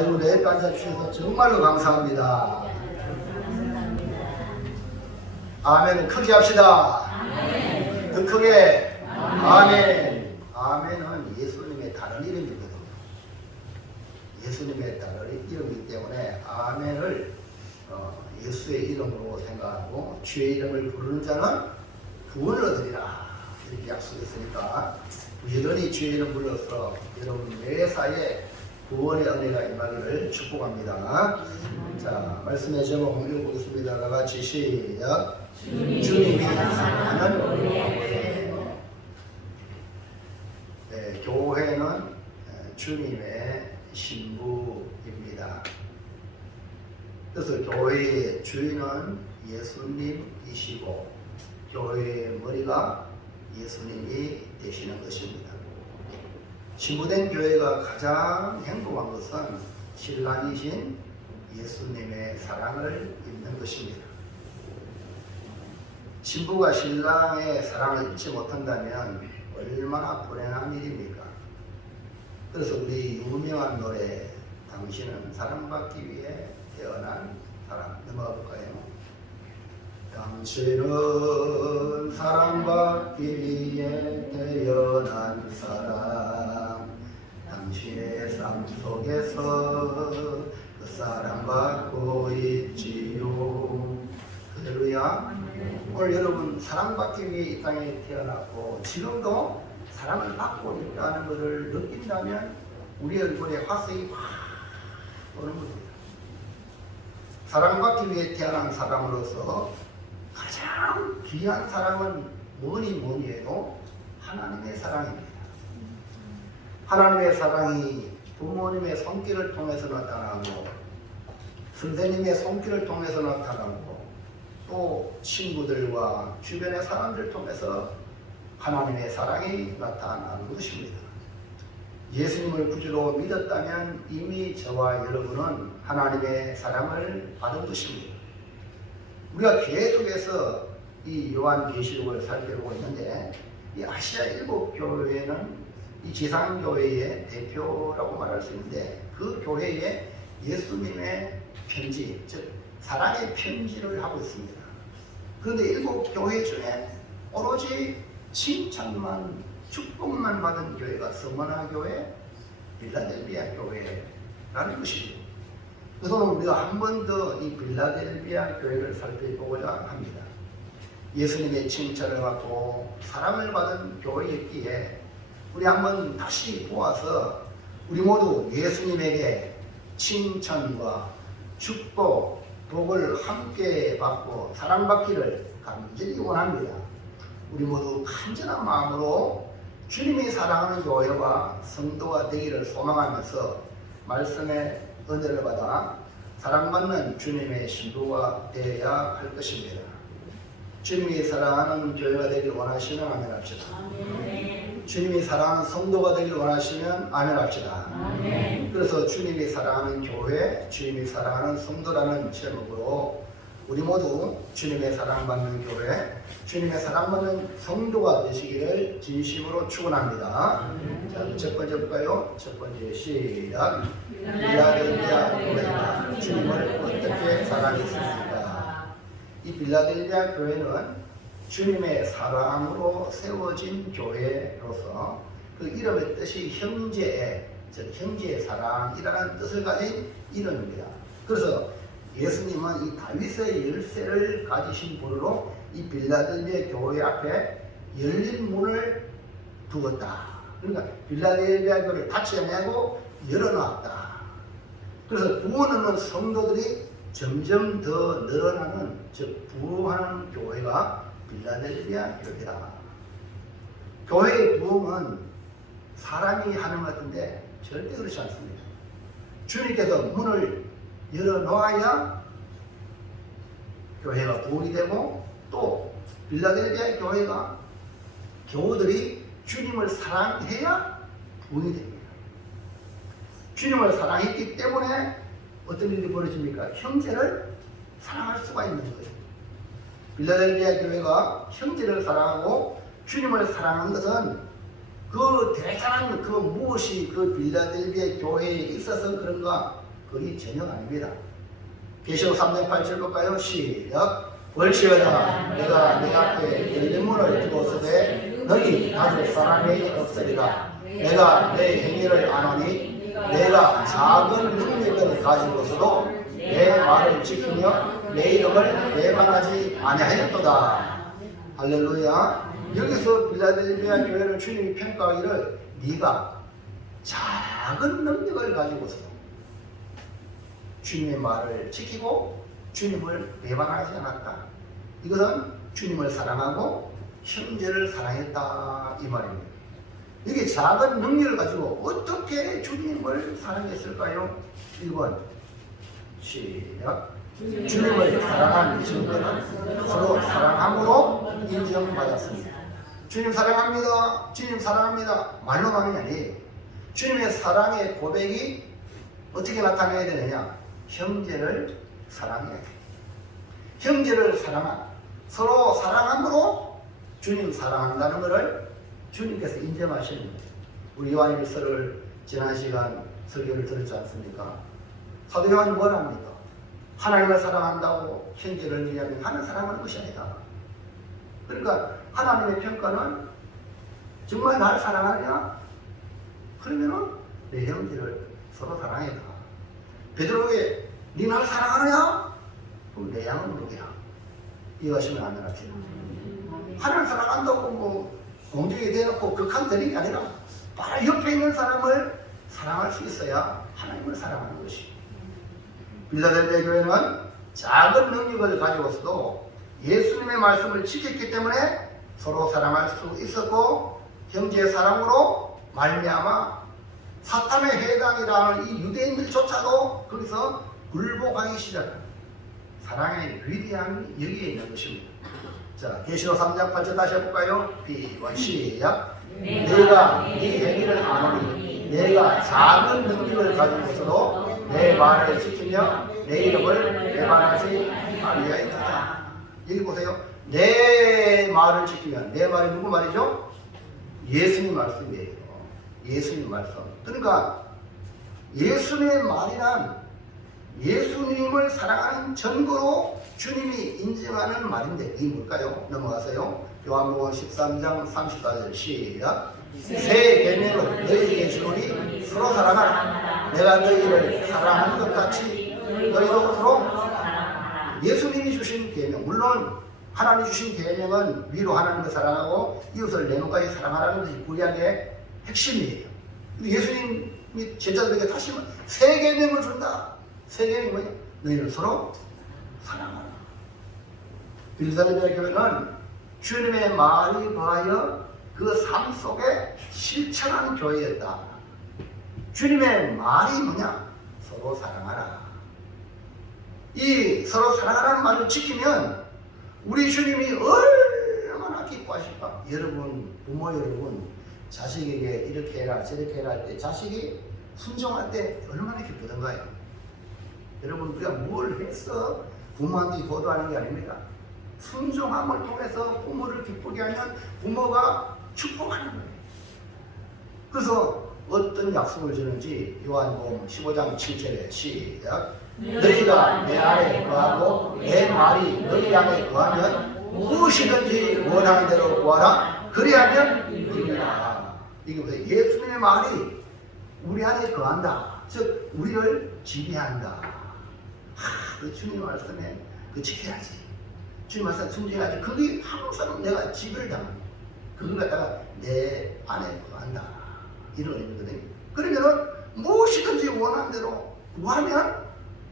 아이고, 내일까지 해주셔서 정말로 감사합니다. 아멘. 크게 합시다. 더 크게. 아멘. 아멘은 예수님의 다른 이름이거든요. 예수님의 다른 이름이기 때문에 아멘을 예수의 이름으로 생각하고 주의 이름을 부르는 자는 구원을 얻으리라 이렇게 약속했으니까 부지런히 주의 이름 불러서 여러분 매사에 구원의 은혜가 임하기를 축복합니다. 자, 말씀의 제목 읽어보겠습니다. 다 같이 시작. 주님이 사랑하는 교회. 네, 교회는 주님의 신부입니다. 그래서 교회의 주인은 예수님이시고 교회의 머리가 예수님이 되시는 것입니다. 신부된 교회가 가장 행복한 것은 신랑이신 예수님의 사랑을 입는 것입니다. 신부가 신랑의 사랑을 잊지 못한다면 얼마나 불행한 일입니까? 그래서 우리 유명한 노래 당신은 사랑받기 위해 태어난 사람 넘어가 볼까요? 당신은 사랑받기 위해 태어난 사람 당신의 삶 속에서 그 사랑받고 있지요. 할렐루야. 오늘 여러분 사랑받기 위해 이 땅에 태어났고 지금도 사랑을 받고 있다는 것을 느낀다면 우리 얼굴에 화색이 확 오는 겁니다. 사랑받기 위해 태어난 사람으로서 가장 귀한 사랑은 뭐니 해도 하나님의 사랑입니다. 하나님의 사랑이 부모님의 손길을 통해서 나타나고 선생님의 손길을 통해서 나타나고 또 친구들과 주변의 사람들을 통해서 하나님의 사랑이 나타나는 것입니다. 예수님을 구주로 믿었다면 이미 저와 여러분은 하나님의 사랑을 받은 것입니다. 우리가 계속해서 이 요한계시록을 살펴보고 있는데 이 아시아 일곱 교회는 이 지상교회의 대표라고 말할 수 있는데 그 교회에 예수님의 편지, 즉 사랑의 편지를 하고 있습니다. 그런데 일곱 교회 중에 오로지 칭찬만 축복만 받은 교회가 서머나 교회, 빌라델비아 교회라는 것이죠. 그래서 오늘 우리가 한 번 더 이 빌라델비아 교회를 살펴보고자 합니다. 예수님의 칭찬을 받고 사랑을 받은 교회였기에 우리 한번 다시 보아서 우리 모두 예수님에게 칭찬과 축복, 복을 함께 받고 사랑받기를 간절히 원합니다. 우리 모두 간절한 마음으로 주님이 사랑하는 교회와 성도가 되기를 소망하면서 말씀의 은혜를 받아 사랑받는 주님의 신부가 되어야 할 것입니다. 주님이 사랑하는 교회가 되길 원하시면 아멘 합시다. 아멘. 주님이 사랑하는 성도가 되길 원하시면 아멘 합시다. 아멘. 그래서 주님이 사랑하는 교회, 주님이 사랑하는 성도라는 제목으로 우리 모두 주님의 사랑받는 교회, 주님의 사랑받는 성도가 되시기를 진심으로 축원합니다. 자, 첫 번째 볼까요? 첫 번째 시작. 빌라델비아 교회가 주님을 어떻게 사랑했습니까? 이 빌라델비아 교회는 주님의 사랑으로 세워진 교회로서 그 이름의 뜻이 형제의, 즉 형제의 사랑이라는 뜻을 가진 이름입니다. 그래서 예수님은 이 다윗의 열쇠를 가지신 분으로 이 빌라델비아 교회 앞에 열린 문을 두었다. 그러니까 빌라델비아 교회를 닫혀내고 열어놨다. 그래서 구원하는 성도들이 점점 더 늘어나는, 즉 부흥하는 교회가 빌라델비아 교회다. 교회의 부흥은 사람이 하는 것 같은데 절대 그렇지 않습니다. 주님께서 문을 열어놓아야 교회가 부흥이 되고 또 빌라델비아 교회가 교우들이 주님을 사랑해야 부흥이 됩니다. 주님을 사랑했기 때문에 어떤 일이 벌어집니까? 형제를 사랑할 수가 있는 거예요. 빌라델비아 교회가 형제를 사랑하고 주님을 사랑하는 것은 그 대단한 그 무엇이 그 빌라델비아 교회에 있어서 그런가? 그게 전혀 아닙니다. 계시록 3장 8절 볼까요? 시작. 볼지어다 내가 내 앞에 열린 문을 두었으되 너희 가질 사람이 없으리라. 내가 내 행위를 아노니 내가 작은 능력을 가지고서도 내 말을 지키며 내 이름을 배반하지 아니하였도다. 할렐루야. 여기서 빌라델비아 교회를 주님이 평가하기를 네가 작은 능력을 가지고서 주님의 말을 지키고 주님을 배반하지 않았다. 이것은 주님을 사랑하고 형제를 사랑했다 이 말입니다. 이게 작은 능력을 가지고 어떻게 주님을 사랑했을까요? 1번 시작. 주님을 사랑한 증거는 서로 사랑함으로 인정받았습니다. 주님 사랑합니다. 주님 사랑합니다. 말로만이 아니에요. 주님의 사랑의 고백이 어떻게 나타나야 되느냐? 형제를 사랑해야 돼요. 형제를 사랑한, 서로 사랑함으로 주님 사랑한다는 것을 주님께서 인정하시는 거예요. 우리 요한일서를 지난 시간 설교를 들었지 않습니까? 사도 요한이 뭘 합니까? 하나님을 사랑한다고 형제를 위하면 하는 사랑하는 것이 아니다. 그러니까 하나님의 평가는 정말 나를 사랑하느냐? 그러면은 내 형제를 서로 사랑해라. 베드로에게 네 나를 사랑하느냐? 그럼 내 양은 누구야? 이해하시면 안 되나요? 하나님 사랑한다고 뭐 공중에 대놓고 극한되는 게 아니라 바로 옆에 있는 사람을 사랑할 수 있어야 하나님을 사랑하는 것이. 빌라델비아 교회는 작은 능력을 가지고서도 예수님의 말씀을 지켰기 때문에 서로 사랑할 수 있었고 형제의 사랑으로 말미암아 사탄의 해당이라는 이 유대인들조차도 거기서 굴복하기 시작합니다. 사랑의 위대함이 여기에 있는 것입니다. 자, 계시록 3장 8절 다시 해볼까요? 비와 시작. 내가 네 행위를 아노니 내가 작은 능력을 가지고서도 내 말을 지키며 내 이름을 배반하지 아니하였다. 여기 보세요. 내 말을 지키면, 내 말이 누구 말이죠? 예수님 말씀이에요. 예수님 말씀. 그러니까 예수님의 말이란 예수님을 사랑하는 증거로 주님이 인정하는 말인데 이게 뭘까요? 넘어가세요. 요한복음 13장 34절 시작. 새 계명을 너희에게 주노니 서로 사랑하라. 내가 너희를 사랑하는 것 같이 너희도 서로 사랑하라. 예수님이 주신 계명, 물론 하나님 주신 계명은 위로 하나님을 사랑하고 이웃을 내 몸까지 사랑하라는 것이 구약의 핵심이에요. 근데 예수님이 제자들에게 다시 새 계명을 준다. 새 계명이 뭐예요? 너희를 서로 사랑하라. 빌라델비아 교회는 주님의 말이 거하여 그 삶 속에 실천하는 교회였다. 주님의 말이 뭐냐? 서로 사랑하라. 이 서로 사랑하라는 말을 지키면 우리 주님이 얼마나 기뻐하실까? 여러분, 부모 여러분, 자식에게 이렇게 해라 저렇게 해라 할 때 자식이 순종할 때 얼마나 기쁘던가요? 여러분, 우리가 뭘 했어? 부모한테 보도하는 게 아닙니다. 순종함을 통해서 부모를 기쁘게 하면 부모가 축복하는 거예요. 그래서 어떤 약속을 주는지 요한복음 15장 7절에 시작. 너희가 내 안에 거하고 내 말이 너희 안에 거하면 무엇이든지 원하는 대로 구하라. 그리하면 이루리라. 이게 보세요. 예수님의 말이 우리 안에 거한다. 즉 우리를 지배한다. 그 주님 말씀에 그 지켜야지. 주님 말씀 순종해야지. 그게 항상 내가 지배를 당합니다. 그걸 갖다가 내 안에 거한다. 이런 의미거든요. 그러면은 무엇이든지 원하는 대로 구하면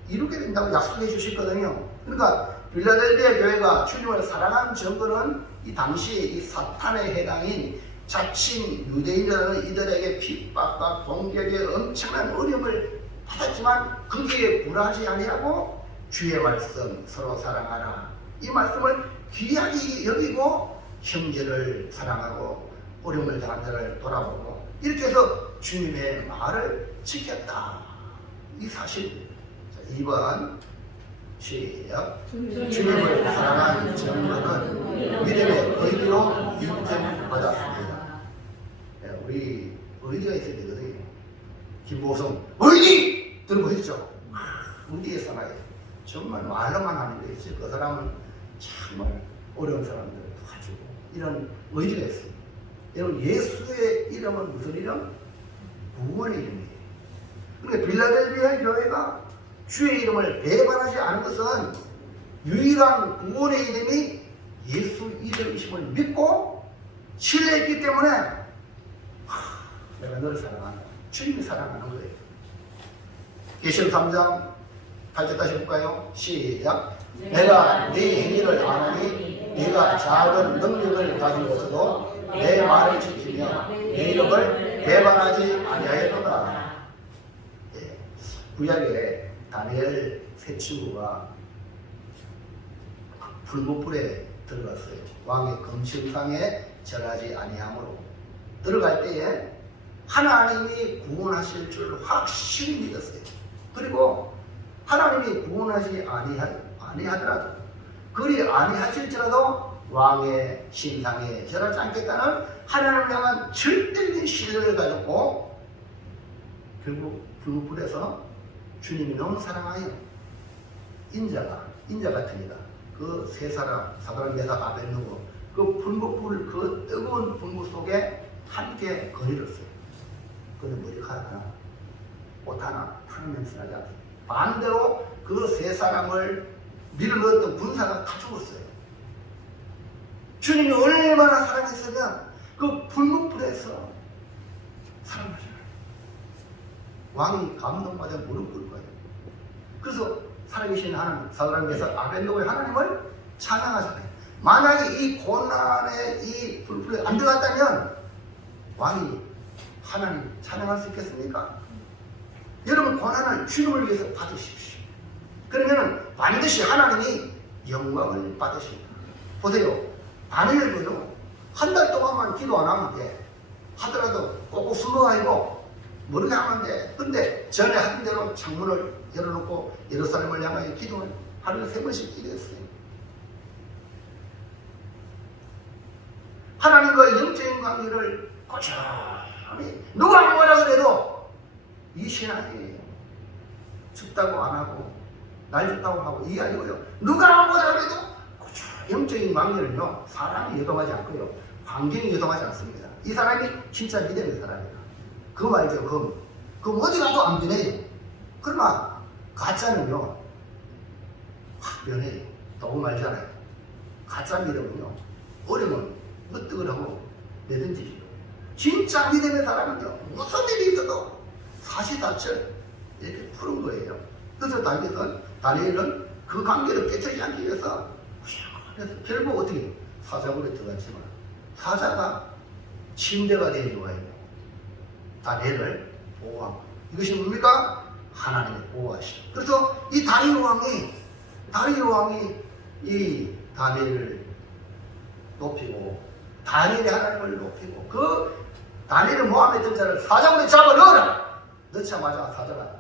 이루게 된다고 약속해 주셨거든요. 그러니까 빌라델비아 교회가 주님을 사랑한 증거는 이 당시에 이 사탄의 해당인 자칭 유대인이라는 이들에게 핍박과 공격에 엄청난 어려움을 받았지만 거기에 굴하지 아니하고 주의 말씀 서로 사랑하라. 이 말씀을 귀하게 여기고 형제를 사랑하고 어려움을 당한 자를 돌아보고 이렇게 해서 주님의 말을 지켰다. 이 사실. 2번 시작. 주님을 사랑한 증거는 믿음의 의지로 인정받았습니다. 우리 의지가 있어야 되거든요. 김보성 의지! 들어보셨죠? 어디에 사나요? 정말 말로만 하는 게 있어요. 그 사람은 정말 어려운 사람들을 도와주고 이런 의지가 있어요. 여러분 예수의 이름은 무슨 이름? 구원의 이름이에요. 그러니까 빌라델비아 교회가 주의 이름을 배반하지 않은 것은 유일한 구원의 이름이 예수 이름이심을 믿고 신뢰했기 때문에 내가 너를 사랑한다. 주님이 사랑하는 거예요. 계시록 3장 8절 다시 볼까요? 시작. 내가 네 행위를 아노니 네가 작은 능력을 가지고 있어도 내 말을 지키며 내 이름을 배반하지 아니하였도다. 예. 구약에 다니엘 세 친구가 불못불에 들어갔어요. 왕의 금식상에 절하지 아니하므로 들어갈 때에 하나님이 구원하실 줄 확실히 믿었어요. 그리고 하나님이 구원하지 아니하더라도 그리 아니하실지라도 왕의 신상에 절하지 않겠다는 하나님을 향한 절대적인 신뢰를 가졌고 결국 불못불에서 주님이 너무 사랑하여 인자 같으니까 그 세 사람 사드락 메삭 아벳느고 그 불못불 그 뜨거운 불못 속에 함께 거닐었어요. 근데 머리카락 하나 옷 하나 타는 냄새 나지 않았어요. 반대로 그 세 사람을 밀어넣었던 군사가 다 죽었어요. 주님이 얼마나 사랑했으면 그 불못불에서 사랑하잖아요. 왕이 감동받아 무릎 꿇을 거예요. 그래서 살아계신 하나님, 사드락 메삭 아벳느고의 하나님을 찬양하잖아요. 만약에 이 고난의 이 불불에 안 들어갔다면 왕이 하나님 찬양할 수 있겠습니까? 여러분 고난을 주님을 위해서 받으십시오. 그러면 반드시 하나님이 영광을 받으십니다. 보세요. 다니엘도요. 한 달 동안만 기도 안 하면 돼. 하더라도 꼭꼭 숨어가지고 모르게 하면 돼. 근데 전에 하던 대로 창문을 열어놓고 예루살렘을 향하여 기도를 하루에 3번씩 기도했어요. 하나님과의 영적인 관계를 꾸준히 누가 뭐라 그래도 이 신앙이에요. 죽다고 안 하고 날 죽다고 하고 이게 아니고요. 누가 뭐라 그래도 꾸준히 영적인 관계를요. 사람이 요동하지 않고요. 환경이 요동하지 않습니다. 이 사람이 진짜 믿음의 사람이에요. 금 알죠? 금 어디 가도 안 변해요. 그러나 가짜는요 확 변해요. 너무 말잖아요. 가짜 믿음은요 어려면 어떡을 하고 내든지 진짜 믿음의 사람은요 무슨 일이 있어도 사시다철 이렇게 푸는 거예요. 그래서 다니엘은 그 관계를 깨뜨리지 않기 위해서 그래서 결국 어떻게 사자굴에 들어갔지만 사자가 침대가 되는 거예요. 다니엘을 보호하고 이것이 뭡니까? 하나님의 보호하심. 그래서 이 다리오 왕이 이 다니엘을 높이고 다니엘이 하나님을 높이고 그 다니엘을 모함했던 자를 사자굴에 잡아 넣어라. 넣자마자 사자가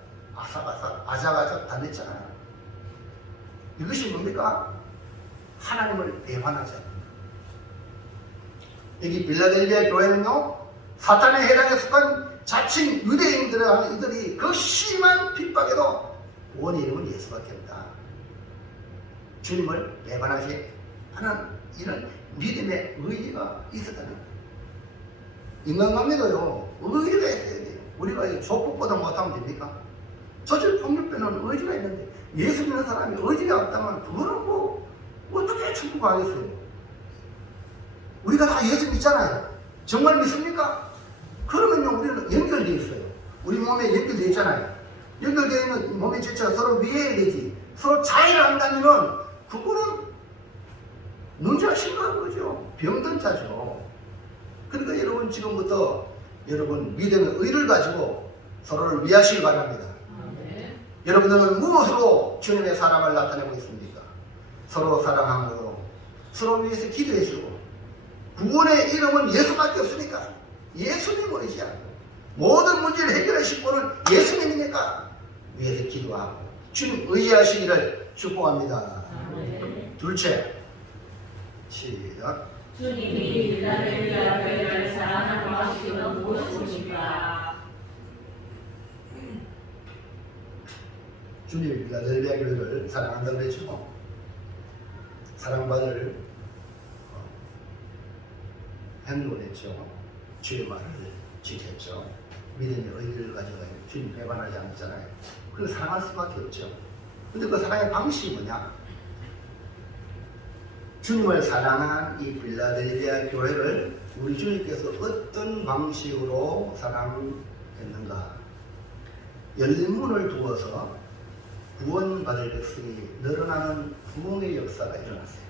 아삭아삭 다녔잖아요. 이것이 뭡니까? 하나님을 배반하지 않는다. 여기 빌라델비아 교회는요 사탄의 해당에 속한 자칭 유대인들이 그 심한 핍박에도 구원의 이름은 예수밖에 없다. 주님을 배반하지 않은 이런 믿음의 의지가 있었다는 거예요. 인간관계도요 의지가 있어야 돼요. 우리가 이 조폭보다 못하면 됩니까? 저질 폭력배는 의지가 있는데 예수 믿는 사람이 의지가 없다면 그거는 뭐 어떻게 천국 가겠어요? 우리가 다 예수 믿잖아요. 정말 믿습니까? 그러면요 우리는 연결되어 있어요. 우리 몸에 연결되어 있잖아요. 연결되어 있는 몸의 지체가 서로 위해야 되지. 서로 차이를 한다면 그거는 문제가 심각한 거죠. 병든 자죠. 그러니까 여러분 지금부터 여러분 믿음의 의를 가지고 서로를 위하시기 바랍니다. 여러분들은 무엇으로 주님의 사랑을 나타내고 있습니까? 서로 사랑함으로 서로 위해서 기도해주고 구원의 이름은 예수밖에 없으니까 예수님을 의지하고 모든 문제를 해결하실 분은 예수님이니까 위해서 기도하고 주님 의지하시기를 축복합니다. 둘째 시작. 주님이 빌라델비아 교회를 사랑하는 것이 무엇입니까? 주님이 빌라델비아 교회를 사랑한다고 그랬죠. 사랑받을 행동을 했죠. 주의 말을 지켰죠. 믿음의 의리를 가져가요. 주님 배반하지 않았잖아요. 그래서 사랑할 수밖에 없죠. 근데 그 사랑의 방식이 뭐냐? 주님을 사랑한 이 빌라델비아 교회를 우리 주님께서 어떤 방식으로 사랑했는가? 열린 문을 두어서 구원받을 백성이 늘어나는 부흥의 역사가 일어났어요.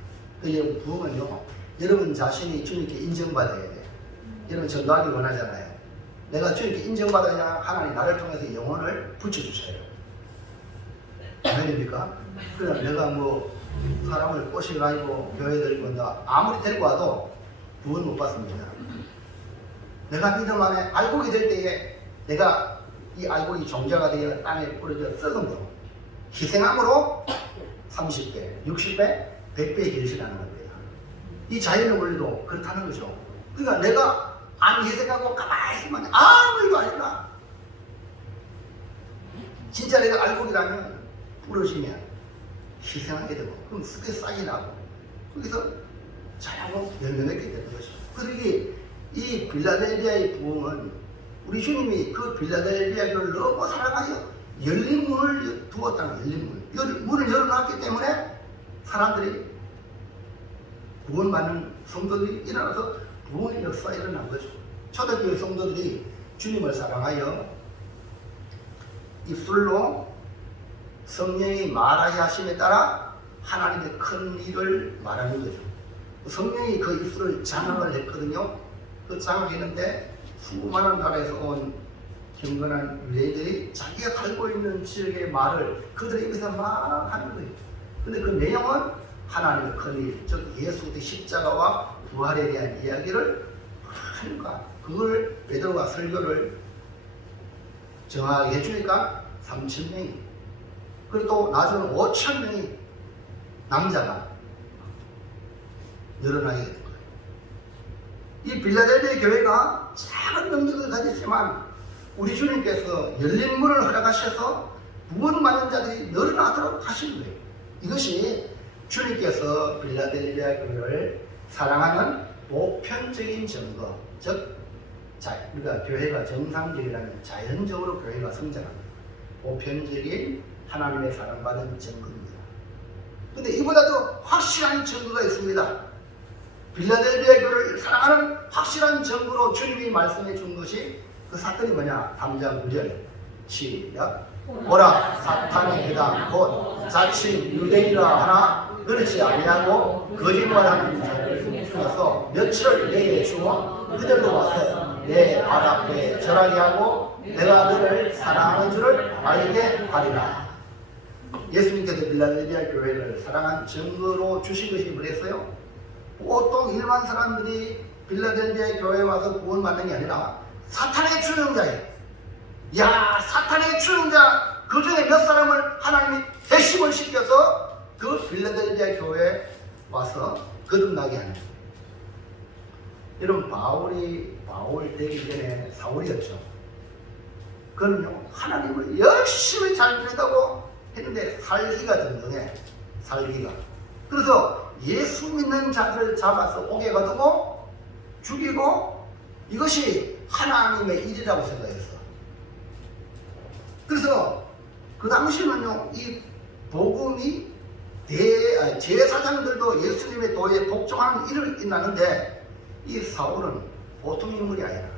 그 부흥은요, 여러분 자신이 주님께 인정받아야 돼요. 여러분 전도하기 원하잖아요. 내가 주님께 인정받아야 하나님 나를 통해서 영혼을 붙여주셔요. 아멘입니까? 그러나 내가 뭐 사람을 꼬셔가지고 교회 들고 아무리 데리고 와도 구원 못 받습니다. 내가 믿음 안에 알곡이 될 때에 내가 이 알곡이 종자가 되어 땅에 뿌려져 썩음으로 희생함으로 30배, 60배, 100배의 결실하는 겁니다. 이 자연의 원리도 그렇다는 거죠. 그러니까 내가 안 희생하고 가만히 있으면 아무 일도 아니라 진짜 내가 알곡이라면 부러지면 희생하게 되고 그럼 쑥에 싹이 나고 거기서 자라고 열매맺게 되는 것이죠. 그러기 이 빌라델비아의 부흥은 우리 주님이 그 빌라델비아 교회를 너무 사랑하여 열린 문을 두었다는 열린 문. 문을 열어놨기 때문에 사람들이 구원받는 성도들이 일어나서 부흥의 역사가 일어난 거죠. 초대교회 성도들이 주님을 사랑하여 입술로 성령이 말하게 하심에 따라 하나님의 큰 일을 말하는 거죠. 성령이 그 입술을 장악을 했거든요. 그 장악했는데 수많은 나라에서 온 경건한 유대인들이 자기가 살고 있는 지역의 말을 그들의 입에서 막 하는 거예요. 근데 그 내용은 하나님의 큰 일, 즉 예수 그리스도의 십자가와 부활에 대한 이야기를 하는 거야. 그걸 베드로가 설교를 정확하게 해주니까 3,000명이, 그리고 또 나중에 5,000명이 남자가 늘어나게 된 거예요. 이 빌라델비아 교회가 작은 능력을 가졌지만 우리 주님께서 열린 문을 허락하셔서 구원받는 자들이 늘어나도록 하신 거예요. 이것이 주님께서 빌라델비아 교회를 사랑하는 보편적인 증거, 즉 우리가 교회가 정상적이라면 자연적으로 교회가 성장합니다. 보편적인 하나님의 사랑받은 증거입니다. 근데 이보다도 확실한 증거가 있습니다. 빌라델비아 교회를 사랑하는 확실한 증거로 주님이 말씀해 준 것이 그 사건이 뭐냐? 3장 9절 시작. 오라 사탄의 회당 곧 자칭 유대인이라 하나 그렇지 아니하고 거짓말하는 자를 중에서 며칠을 내게 주어 그들도 와서 내 발 앞에 절하게 하고 내가 너를 사랑하는 줄을 알게 하리라. 예수님께서 빌라델비아 교회를 사랑한 증거로 주신 것이 뭐랬어요? 보통 일반 사람들이 빌라델비아 교회에 와서 구원받는 게 아니라 사탄의 추종자예요. 야, 사탄의 추종자 그 중에 몇 사람을 하나님이 대심을 시켜서 그 빌라델비아 교회에 와서 거듭나게 하는 거예요. 여러분 바울 되기 전에 사울이었죠. 그는요 하나님을 열심히 잘 믿는다고 했는데 살기가 등등해. 살기가. 그래서 예수 믿는 자들을 잡아서 옥에 가두고 죽이고 이것이 하나님의 일이라고 생각했어. 그래서 그 당시는요 이 복음이 제사장들도 예수님의 도에 복종하는 일을 일어나는데 이 사울은 보통 인물이 아니라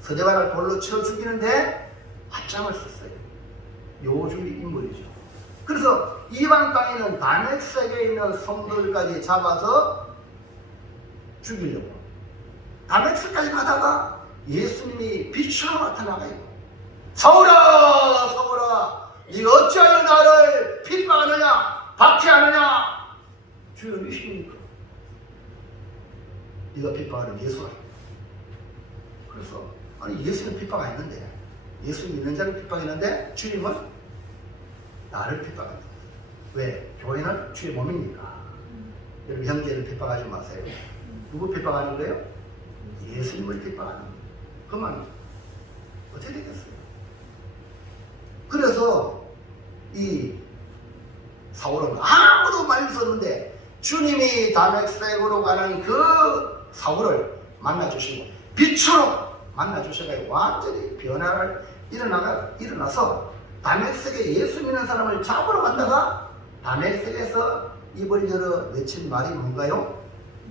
서대반을 돌로 쳐 죽이는데 앞장을 썼어요. 요주의 인물이죠. 그래서 이방 땅에 있는 다메섹에 있는 성도들까지 잡아서 죽이려고 다메섹까지 가다가 예수님이 빛으로 나타나가요. 사울아 사울아 네가 어찌하여 나를 핍박하느냐 박해하느냐. 주여 누구십니까? 네가 핍박하는 예수라. 그래서 아니 예수는 핍박 안 했는데 예수 믿는 자를 핍박했는데 주님은 나를 핍박한다. 왜? 교회는 주의 몸이니까. 여러분 형제를 핍박하지 마세요. 누구 핍박하는 거예요? 예수님을 핍박하는 거예요. 그러면 어떻게 되겠어요? 그래서 이 사울은 아무도 말릴 수 없는데 주님이 다메섹으로 가는 그 사울을 만나주시고 빛으로 만나주셔가지고 완전히 변화를 일어나서 다메섹에 예수 믿는 사람을 잡으러 갔다가 다메섹에서 입을 열어 외친 말이 뭔가요?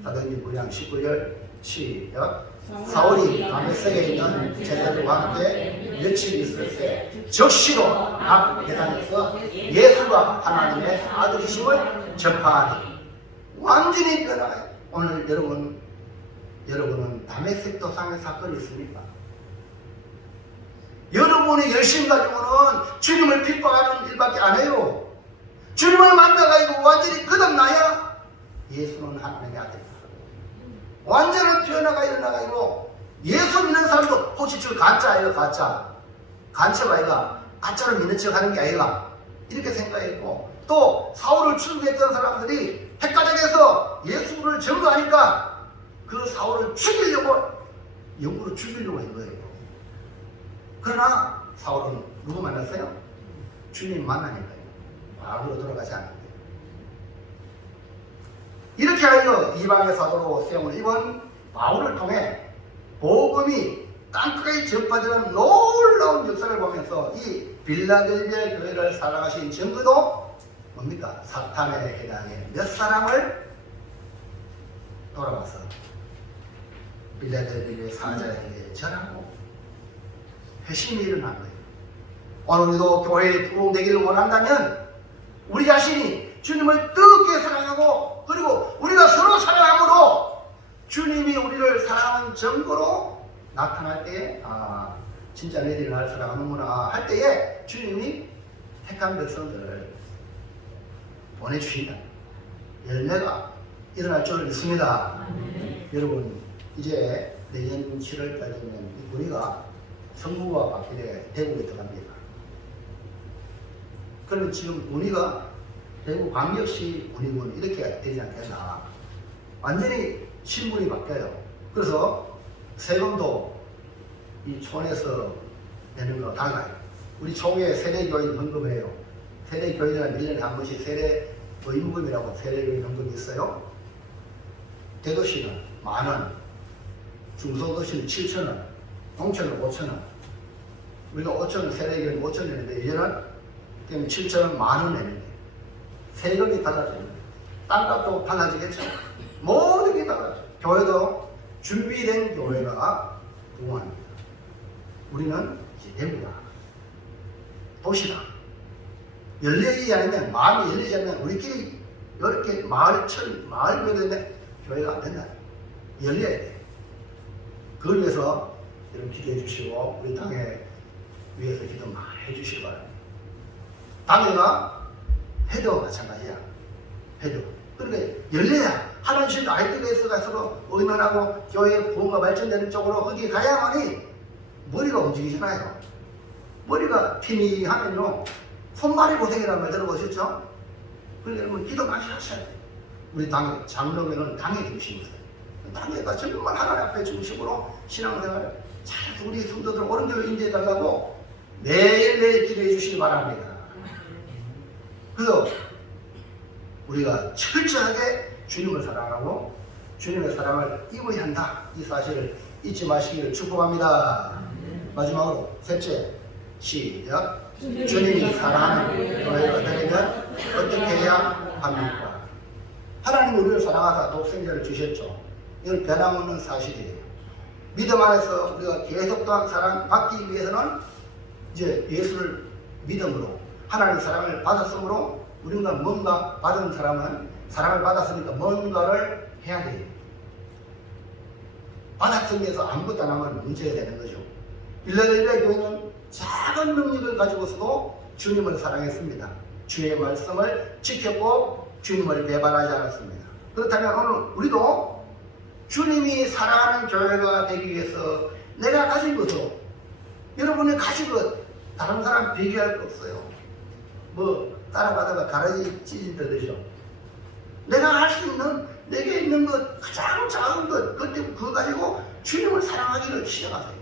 사도행전 9장 19절 시작. 사울이 다메섹에 있는 제자들과 함께 며칠 있을때 적시로 앞 계단에서 예수가 하나님의 아들이심을 전파하니 완전히 변화해요. 오늘 여러분은 다메섹 도상의 사건이 있습니까? 여러분의 열심 가지고는 주님을 핍박하는 일밖에 안 해요. 주님을 만나가지고 완전히 거듭나야 예수는 하나님의 아들이다. 완전한 변화가 일어나가지고 예수 믿는 사람도 혹시 저 가짜예요, 가짜. 간첩 아이가 가짜를 믿는 척 하는 게 아이가 이렇게 생각했고 또 사울을 추종했던 사람들이 핵가정에서 예수를 증거하니까 그 사울을 죽이려고 영으로 죽이려고 한 거예요. 그러나 사울은 누구 만났어요? 주님 만나니까요. 바로 돌아가지 않는데 이렇게 하여 이방의 사도로 세움을 입은 바울을 통해 복음이 땅끝까지 전파되는 놀라운 역사를 보면서 이 빌라델비아 교회를 살아가신 증거도 뭡니까? 사탄에 해당해 몇 사람을 돌아와서 빌라델비아 사자에게 전하고 회심이 일어난 거예요. 오늘도 교회에 부흥되기를 원한다면 우리 자신이 주님을 뜨겁게 사랑하고 그리고 우리가 서로 사랑함으로 주님이 우리를 사랑하는 증거로 나타날 때에 진짜 너희들이 나를 사랑하는구나 할 때에 주님이 택한 백성들을 보내주신다. 열매가 일어날 줄 믿습니다. 여러분 이제 내년 7월까지는 이 우리가 성부가 바뀌게 대구에 들어갑니다. 그러면 지금 우리가 대구 광역시 군의군 이렇게 되지 않겠나. 완전히 신분이 바뀌어요. 그래서 세금도 이 촌에서 내는 거 달라요. 우리 총회 세례교인 헌금해요. 세례교인은 1년에 한 번씩 세례 의무금이라고 세례교인 헌금이 있어요. 대도시는 10,000원, 중소도시는 7,000원, 농촌은 5,000원. 우리가 5,000원 세례교인 5,000원 내는데 이제는 7,000원 10,000원 내는데 세금이 달라져요. 땅값도 달라지겠죠. 모든 게 달라져요. 교회도 준비된 교회가 부흥합니다. 우리는 이제 됩니다. 도시다. 열리지 않으면 마음이 열리지 않으면 우리끼리 이렇게 마을 교회인데 교회가 안 된다. 열려야 돼. 그걸 위해서 여러분 기도해 주시고 우리 당에 위해서 기도 많이 해 주시기 바랍니다. 당회가 해도 마찬가지야. 해도. 그러니까 열려야 하나님 주신 아이들에서 서로 의논하고 교회의 부흥과 발전되는 쪽으로 거기 가야만이 머리가 움직이잖아요. 머리가 팀이 하면요 손발이 고생이라는 말 들어보셨죠? 그러니까 여러분 기도 많이 하셔야 돼요. 우리 당회 장로교는 당회 중심이에요. 당회가 정말 하나님 앞에 중심으로 신앙생활을 잘 우리 성도들 옳은 교회 인재해달라고 매일매일 기도해 주시기 바랍니다. 그래서 우리가 철저하게 주님을 사랑하고 주님의 사랑을 입어야 한다. 이 사실을 잊지 마시기를 축복합니다. 마지막으로 셋째 시작. 주님이 사랑하는 교회가 되려면 어떻게 해야 합니까? 하나님 우리를 사랑하사 독생자를 주셨죠. 이걸 변함없는 사실이에요. 믿음 안에서 우리가 계속 또한 사랑받기 위해서는 이제 예수를 믿음으로 하나님의 사랑을 받았으므로 우리가 뭔가 받은 사람은 사랑을 받았으니까 뭔가를 해야 돼요. 받았으면서 아무것도 안 하면 문제가 되는 거죠. 빌라델비아 교회는 작은 능력을 가지고서도 주님을 사랑했습니다. 주의 말씀을 지켰고 주님을 배반하지 않았습니다. 그렇다면 오늘 우리도 주님이 사랑하는 교회가 되기 위해서 내가 가진 것으로 여러분이 가진 것 다른 사람 비교할 거 없어요. 뭐 따라가다가 가라지 찢어지죠. 내가 할 수 있는 내게 있는 것 가장 작은 것 그거 가지고 주님을 사랑하기를 시작하세요.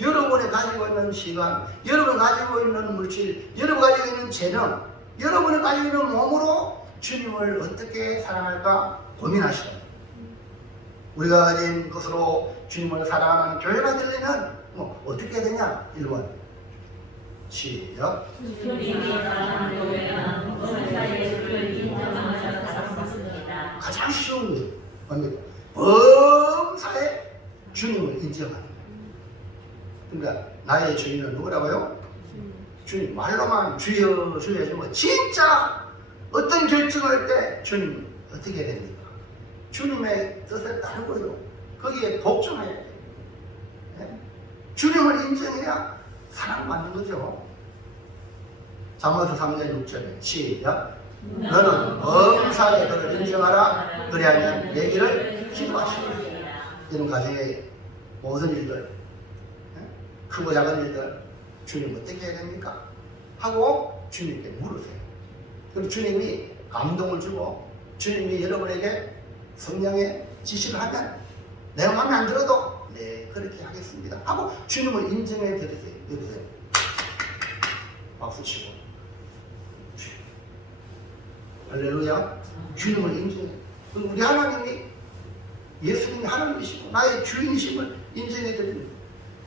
여러분이 가지고 있는 시간, 여러분 가지고 있는 물질, 여러분 가지고 있는 재능 여러분이 가지고 있는 몸으로 주님을 어떻게 사랑할까 고민하시라. 우리가 가진 것으로 주님을 사랑하는 교회가 되려면 어떻게 해야 되냐? 1번 시작. 주님이 사랑하는 교회는 범사의 예수를 인정하며 살았습니다. 가장 쉬운 겁니다. 범사에 주님을 인정하는 거예요. 그러니까 나의 주인은 누구라고요? 주님. 말로만 주여 주여 하지만 진짜 어떤 결정을 할 때 주님 어떻게 해야 됩니까? 주님의 뜻에 따르고요. 거기에 복종해야 돼요. 네? 주님을 인정해야 사랑받는 거죠. 잠언서 3장 6절에 시작. 너는 범사에 그를 인정하라. 그리하면 내 길을 기도하시리라. 이런 가정의 모든 일들, 크고 작은 일들 주님 어떻게 해야 됩니까? 하고 주님께 물으세요. 그리고 주님이 감동을 주고 주님이 여러분에게 성령의 지시를 하면 내가 마음에 안 들어도 네 그렇게 하겠습니다 하고 주님을 인정해 드리세요. 여보세요. 박수 치고 할렐루야. 주님을 인정해. 우리 하나님이 예수님이 하나님이시고 나의 주인이심을 인정해 드립니다.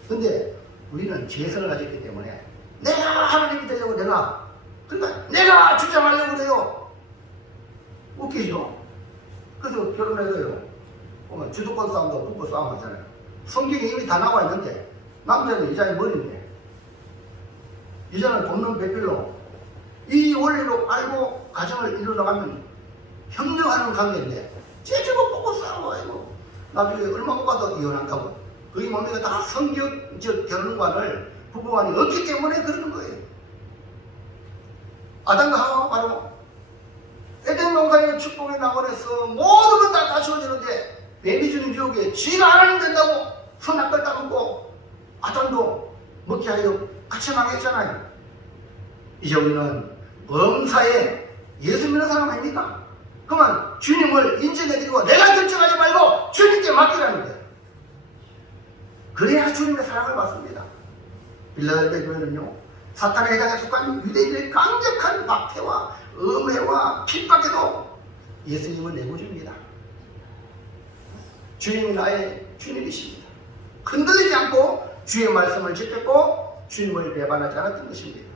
근데 우리는 죄성을 가졌기 때문에 내가 하나님이 되려고 그러니까 내가 주장하려고 그래요. 웃기죠? 그래서 결혼해서요. 보면 주도권 싸움도 부부 싸움 하잖아요. 성경에 이미 다 나와 있는데 남자는 여자의 머리인데 여자는 돕는 배필로 이 원리로 알고 가정을 이루어가면 협력하는 관계인데 쟤저거 보고 싸워가지고 나중에 얼마 못 가도 이혼한다고. 그게 뭡니까? 다 성경적 결혼관을 부부간이 없기 때문에 그러는 거예요. 아담과 하와 바로 에덴 동산의 축복의 낙원에서 모든 것 다 갖추어지는데 뱀이 주는 유혹에 쥐가 하나님 된다고 선악을 따먹고 아담도 먹게 하여 같이 망했잖아요. 이제 우리는 범사에 예수 믿는 사람 아닙니까? 그러면 주님을 인정해드리고 내가 결정하지 말고 주님께 맡기라는 거예요. 그래야 주님의 사랑을 받습니다. 빌라델비아 교회는요, 사탄의 해당에 속한 유대인들의 강력한 박해와 음해와 핍박에도 예수님을 내보줍니다. 주님이 나의 주님이십니다. 흔들리지 않고 주의 말씀을 지켰고 주님을 배반하지 않았던 것입니다.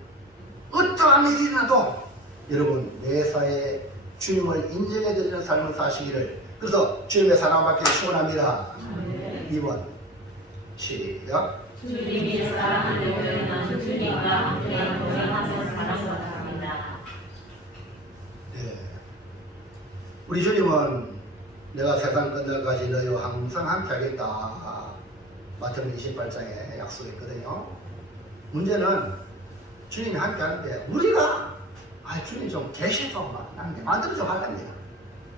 어떠한 일이 일어나도 여러분 매사에 주님을 인정해드리는 삶을 사시기를, 그래서 주님의 사랑받기를 축원합니다. 2번 시작. 주님이 사랑하는 교회는 주님과 함께 동행하며 살았습니다. 네. 우리 주님은 내가 세상 끝날까지 너희와 항상 함께 하겠다. 마태복음 28장에 약속했거든요. 문제는 주님이 함께 하는데 우리가 주님 좀 계셔서 나는 내 마음대로 좀 하랍니다.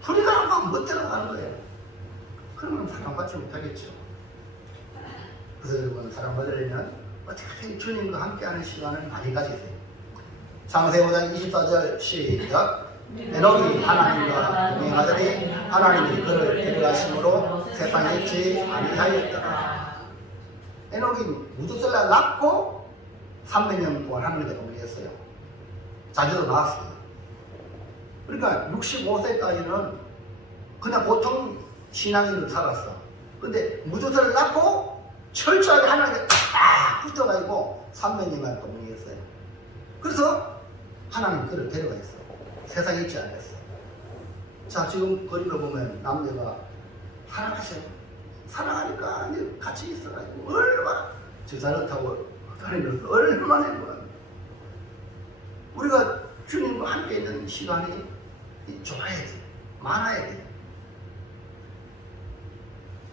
우리가 한번 못 들어가는 거예요. 그러면 사랑받지 못하겠죠. 그래서 여러분 사랑받으려면 어떻게 주님과 함께하는 시간을 많이 가지세요. 창세기 5장 24절 시작. 에녹이 하나님과 동행하더니 하나님이 그를 데려가심으로 세상에 있지 아니하였더라. 에녹이 무두슬라 낳고 300년 동안 하나님과 동행했어요. 자주도 나왔어요. 그러니까 65세까지는 그냥 보통 신앙인으로 살았어. 근데 무두슬을 낳고 철저하게 하나님께 딱 붙어가지고 300년간 동행했어요. 그래서 하나님 그를 데려가 있어요. 세상에 있지 않았어요. 자, 지금 거리로 보면 남녀가 사랑하셔요. 사랑하니까 같이 있어가지고 얼마나 저 자전거 타고 다니면서 얼마나 행복합니다. 우리가 주님과 함께 있는 시간이 좋아야 돼요. 많아야 돼요.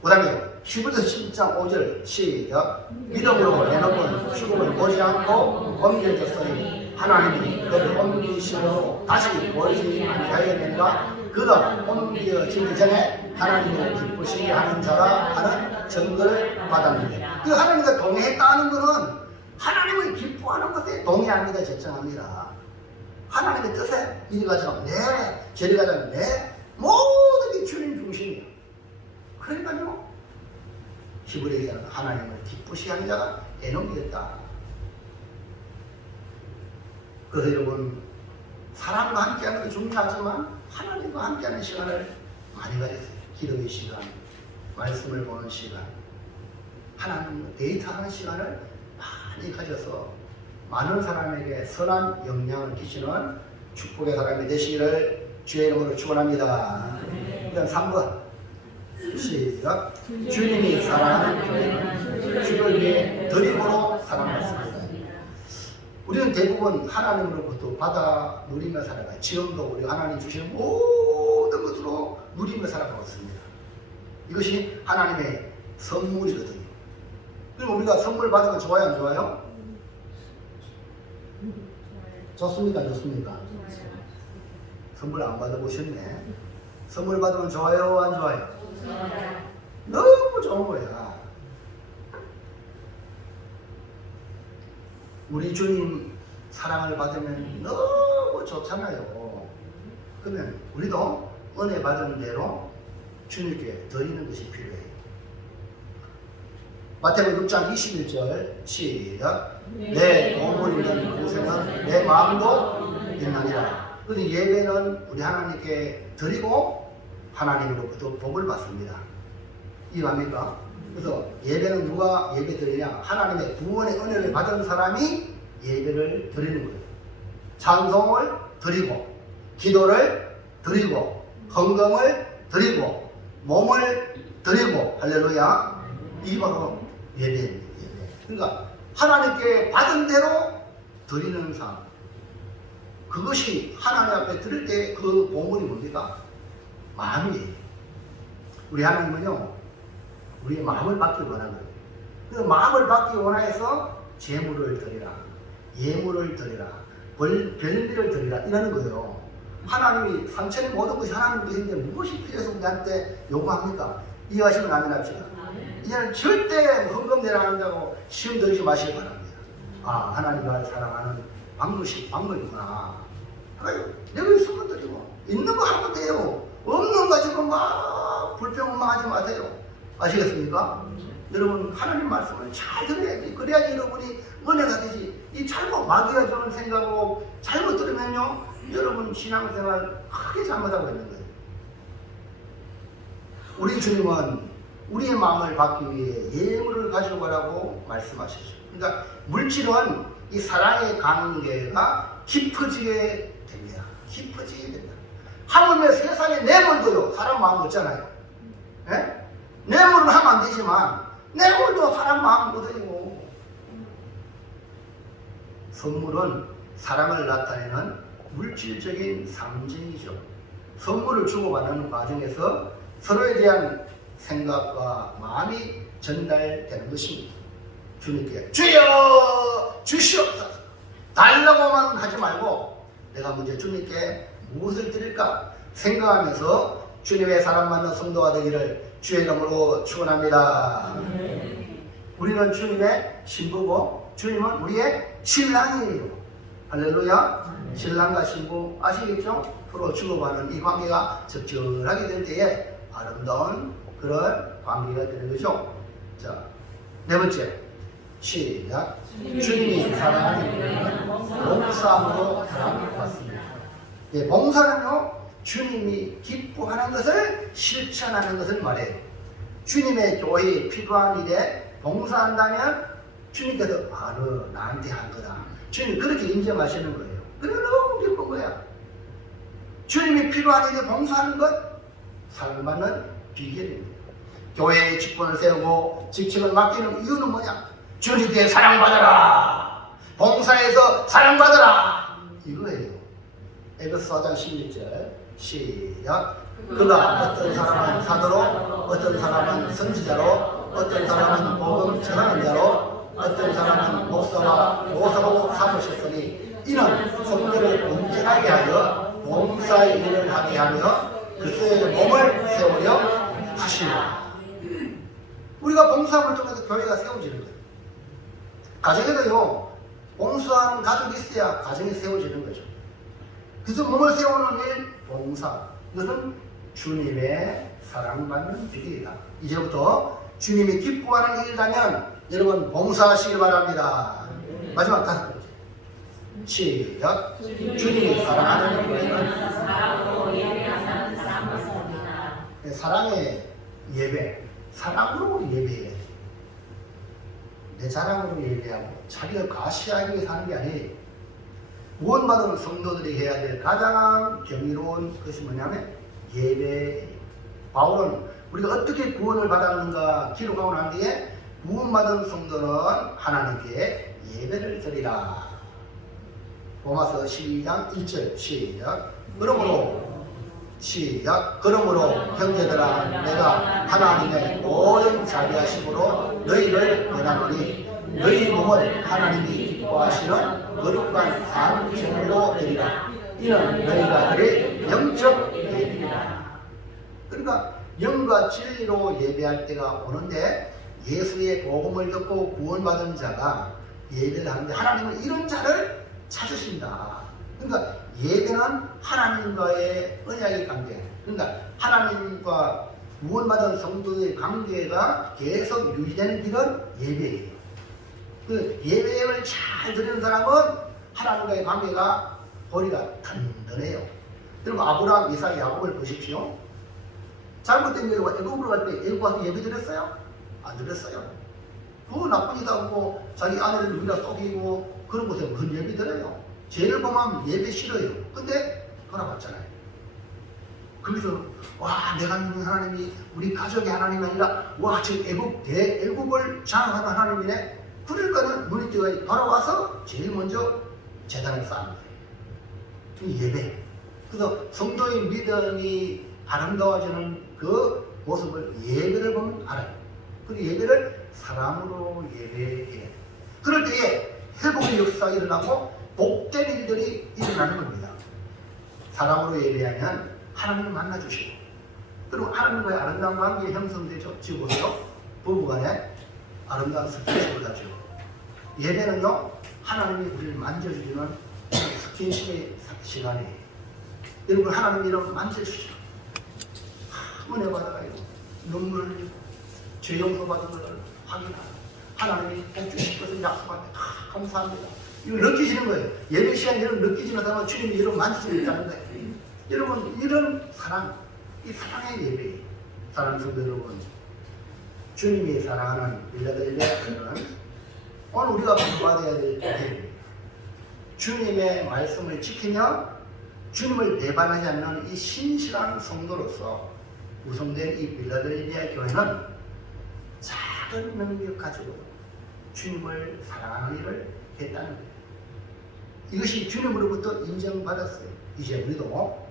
그 다음에 히브리서 10장 5절 시작. 믿음으로 에녹은 죽음을 보지 않고 옮겨졌으니 하나님이 그를 옮기심으로 다시 보이지 아니하였느니라. 그가 옮겨지기 전에 하나님을 기쁘시게 하는 자라 하는 증거를 받았느니라. 그 하나님과 동행했다는 것은 하나님을 기뻐하는 것에 동의합니다. 적정합니다. 하나님의 뜻에 이리 가자면 네, 저리 가자면 네, 모든 게 주님 중심이에요. 그러니까요, 히브리서는 하나님을 기쁘시게 하는 자가 에녹이었다. 그래서 여러분 사람과 함께하는 게 중요하지만 하나님과 함께하는 시간을 많이 가졌어요. 기도의 시간, 말씀을 보는 시간, 하나님과 데이트하는 시간을 많이 가져서 많은 사람에게 선한 영향을 끼치는 축복의 사람이 되시기를 주의 이름으로 축원합니다. 일단 3번 시작. 주님이 사랑하는 교회는 주를 위해 드림으로 사랑받습니다. 우리는 대부분 하나님으로부터 받아 누리며 살아가요. 지금도 우리 하나님 주시는 모든 것으로 누리며 살아가고 있습니다. 이것이 하나님의 선물이거든요. 그럼 우리가 선물 받은 거 좋아요, 안 좋아요? 좋습니까, 좋습니까? 선물 안 받아보셨네. 선물 받으면 좋아요, 안 좋아요? 너무 좋은 거야. 우리 주님 사랑을 받으면 너무 좋잖아요. 그러면 우리도 은혜 받은 대로 주님께 드리는 것이 필요해요. 마태복음 6장 21절 시작. 내 몸을 있는 곳에는 내 마음도 있나니라. 그런데 예배는 우리 하나님께 드리고 하나님으로부터 복을 받습니다. 이해합니까? 그래서 예배는 누가 예배 드리냐? 하나님의 구원의 은혜를 받은 사람이 예배를 드리는 거예요. 찬송을 드리고, 기도를 드리고, 헌금을 드리고, 몸을 드리고, 할렐루야. 이게 바로 예배입니다. 그러니까 하나님께 받은 대로 드리는 삶. 그것이 하나님 앞에 드릴 때 그 보물이 뭡니까? 마음이에요. 우리 하나님은요, 우리의 마음을 받기 원하는 거예요. 그래서 마음을 받기 원해서 재물을 드리라, 예물을 드리라, 별미를 드리라 이러는 거예요. 하나님이 삼천의 모든 것이 하나님 것인데 무엇이 필요해서 우리한테 요구합니까? 이해하시면 아멘합시다. 이제는 절대 헌금 내라 한다고 시험 들지 마시기 바랍니다. 아, 하나님을 사랑하는 방법이구나. 여기 수건 드리고 있는 거 하면 돼요. 없는 거 가지고 막 불평만 하지 마세요. 아시겠습니까? 여러분 하나님 말씀을 잘 들어야지. 그래야지 여러분이 은혜가 되지. 이 잘못 마귀가 주는 생각으로 잘못 들으면요, 여러분 신앙생활 크게 잘못하고 있는 거예요. 우리 주님은 우리의 마음을 받기 위해 예물을 가지고 가라고 말씀하시죠. 그러니까 물질은 이 사랑의 관계가 깊어지게 됩니다. 깊어지게 됩니다. 하물며 세상에 뇌물도요, 사람 마음 없잖아요. 예? 뇌물은 하면 안 되지만 뇌물도 사람 마음 거든요. 선물은 사랑을 나타내는 물질적인 상징이죠. 선물을 주고받는 과정에서 서로에 대한 생각과 마음이 전달되는 것입니다. 주님께 주여 주시옵소서 달라고만 하지 말고 내가 먼저 주님께 무엇을 드릴까 생각하면서 주님의 사랑받는 성도가 되기를 주의 이름으로 축원합니다. 우리는 주님의 신부고 주님은 우리의 신랑이에요. 할렐루야. 신랑과 신부 아시겠죠? 서로 주고받는 이 관계가 적절하게 될 때에 아름다운 그런 관계가 되는 거죠. 자, 네 번째 시작. 주님이 사랑하는 교회는 봉사함으로 사랑받습니다. 예, 봉사는요, 주님이 기뻐하는 것을 실천하는 것을 말해요. 주님의 교회에 필요한 일에 봉사한다면 주님께서 너 나한테 한 거다. 주님 그렇게 인정하시는 거예요. 그래 너무 기쁜 거야. 주님이 필요한 일에 봉사하는 것 사랑받는 비결입니다. 교회에 직분을 세우고 직책을 맡기는 이유는 뭐냐? 주님께 사랑받아라. 봉사해서 사랑받아라. 이거예요. 에베소 4장 16절 시작. 그가 어떤 사람은 사도로, 어떤 사람은 선지자로, 어떤 사람은 복음 전하는 자로, 어떤 사람은 목사와 교사로 삼으셨으니 이는 성도를 온전하게 하여 봉사의 일을 하게 하며 그리스도의 몸을 세우려 하시라. 우리가 봉사함을 통해서 교회가 세워지는 거예요. 가정에도요, 봉사하는 가족이 있어야 가정이 세워지는 거죠. 그래서 몸을 세우는 일, 봉사. 이것은 주님의 사랑받는 일이다. 이제부터 주님이 기뻐하는 일이라면 여러분 봉사하시길 바랍니다. 마지막 5번째. 시작. 주님이 사랑하는 교회는 사랑으로 예배하는 사람입니다. 사랑의 예배, 사랑으로 예배해야지. 내 자랑으로 예배하고 자기를 과시하기 위해서 하는 게 아니에요. 구원받은 성도들이 해야 될 가장 경이로운 것이 뭐냐면 예배. 바울은 우리가 어떻게 구원을 받았는가 기록하고 난 뒤에 구원받은 성도는 하나님께 예배를 드리라. 로마서 12장 1절 시작. 그러므로 형제들아 내가 하나님의 모든 자비하심으로 너희를 권하노니 너희 몸을 하나님이 기뻐하시는 거룩한 산제물로 드리라. 이는 너희가 드릴 영적 예배이다. 그러니까 영과 진리로 예배할 때가 오는데 예수의 복음을 듣고 구원받은 자가 예배를 하는데 하나님은 이런 자를 찾으신다. 그러니까 예배는 하나님과의 언약의 관계, 그러니까 하나님과 구원받은 성도의 관계가 계속 유지되는 길은 예배예요. 그 예배를 잘 드리는 사람은 하나님과의 관계가 고리가 든든해요. 여러분 아브라함, 이삭, 야곱을 보십시오. 잘못된 일로 애굽으로 갈 때 애굽 가서 예배 드렸어요? 안 드렸어요. 그 나쁜 짓 하고 자기 아내를 누구나 속이고 그런 곳에 무슨 예배 드려요? 죄를 범하면 예배 싫어요. 근데 돌아봤잖아요. 그래서 와 내가 믿는 하나님이 우리 가족의 하나님이 아니라 와 지금 애굽을 장악하는 하나님이네. 그러니까는 눈이 뜨고 돌아와서 제일 먼저 제단을 쌓는 거예요. 예배. 그래서 성도의 믿음이 아름다워지는 그 모습을 예배를 보면 알아요. 그 예배를 사랑으로 예배해. 그럴 때에 회복의 역사가 일어나고 복된 일들이 일어나는 겁니다. 사랑으로 예배하면 하나님을 만나주시고 그리고 하나님과의 아름다운 관계에 형성되죠. 지금 보세요. 부부간에 아름다운 스킨십을 가죠. 예배는요 하나님이 우리를 만져주는 스킨십의 시간이에요. 여러분 하나님이 이런 만져주시죠. 은혜 받아가요. 눈물을 흘리고 죄 용서 받은 것을 확인하고 하나님이 복 주실 것을 약속합니다. 감사합니다. 이거 느끼시는 거예요. 예배 시간 이런 느끼지는 않다면 주님이 이런 만지고 있다는 거예요. 여러분 이런 사랑, 이 사랑의 예배. 사랑하는 성도 여러분, 주님이 사랑하는 빌라델비아는 오늘 우리가 공부해야 될 예배입니다. 주님의 말씀을 지키며 주님을 배반하지 않는 이 신실한 성도로서 구성된 이 빌라델비아 교회는 작은 능력 가지고 주님을 사랑하는 일을 했다는 거예요. 이것이 주님으로부터 인정받았어요. 이제 우리도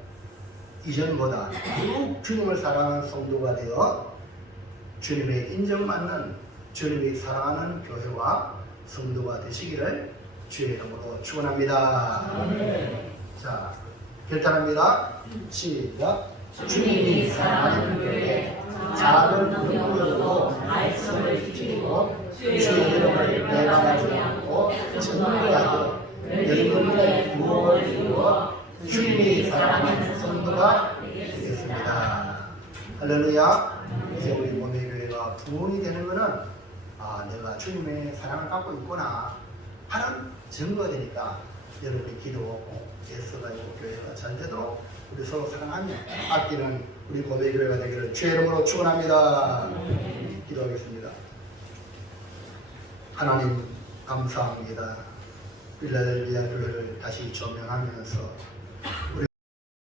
이전보다 더욱 주님을 사랑하는 성도가 되어 주님의 인정받는 주님이 사랑하는 교회와 성도가 되시기를 주의 이름으로 축원합니다. 자, 결단합니다. 시작. 주님이 사랑하는 교회 작은 능력으로 말씀을 지키고 주의 이름을 배반하지 않고 증거하고 여러분의 구원을 이루어 주님이 사랑하는 성도가 되겠습니다. 할렐루야. 이제 우리 몸의 교회가 부흥이 되는 것은 내가 주님의 사랑을 받고 있구나 하는 증거가 되니까 여러분이 기도하고 애써가지고 교회가 잘 되도록 우리 서로 사랑하며 아끼는 우리 고백 교회가 되기를 주의 이름으로 축원합니다. 기도하겠습니다. 하나님 감사합니다. 빌라델비아 교회를 다시 조명하면서 우리